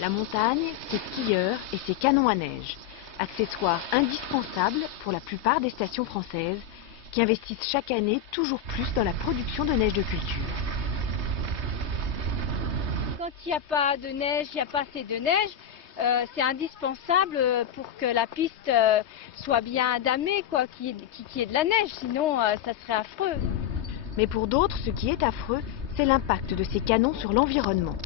La montagne, ses skieurs et ses canons à neige. Accessoires indispensables pour la plupart des stations françaises qui investissent chaque année toujours plus dans la production de neige de culture. Quand il n'y a pas de neige, il n'y a pas assez de neige, c'est indispensable pour que la piste soit bien damée, qu'il y ait de la neige, sinon ça serait affreux. Mais pour d'autres, ce qui est affreux, c'est l'impact de ces canons sur l'environnement.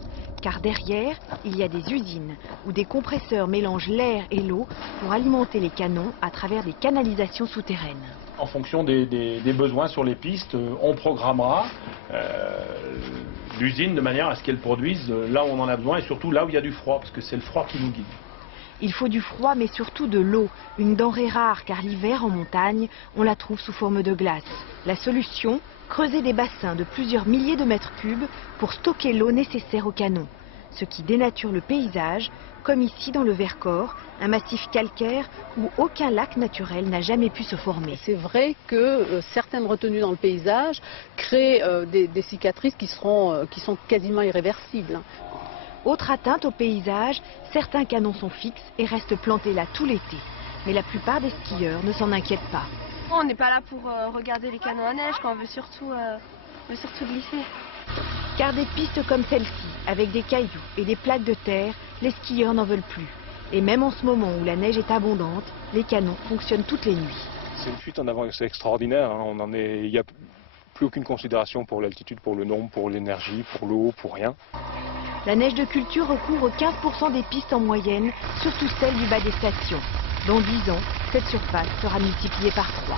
Car derrière, il y a des usines où des compresseurs mélangent l'air et l'eau pour alimenter les canons à travers des canalisations souterraines. En fonction des besoins sur les pistes, on programmera l'usine de manière à ce qu'elle produise là où on en a besoin et surtout là où il y a du froid, parce que c'est le froid qui nous guide. Il faut du froid mais surtout de l'eau, une denrée rare car l'hiver en montagne, on la trouve sous forme de glace. La solution, creuser des bassins de plusieurs milliers de mètres cubes pour stocker l'eau nécessaire au canon. Ce qui dénature le paysage, comme ici dans le Vercors, un massif calcaire où aucun lac naturel n'a jamais pu se former. C'est vrai que certaines retenues dans le paysage créent des cicatrices qui sont quasiment irréversibles. Autre atteinte au paysage, certains canons sont fixes et restent plantés là tout l'été. Mais la plupart des skieurs ne s'en inquiètent pas. On n'est pas là pour regarder les canons à neige, on veut surtout glisser. Car des pistes comme celle-ci, avec des cailloux et des plaques de terre, les skieurs n'en veulent plus. Et même en ce moment où la neige est abondante, les canons fonctionnent toutes les nuits. C'est une fuite en avant, c'est extraordinaire. Il n'y a plus aucune considération pour l'altitude, pour le nombre, pour l'énergie, pour l'eau, pour rien. La neige de culture recouvre 15% des pistes en moyenne, surtout celles du bas des stations. Dans 10 ans, cette surface sera multipliée par 3.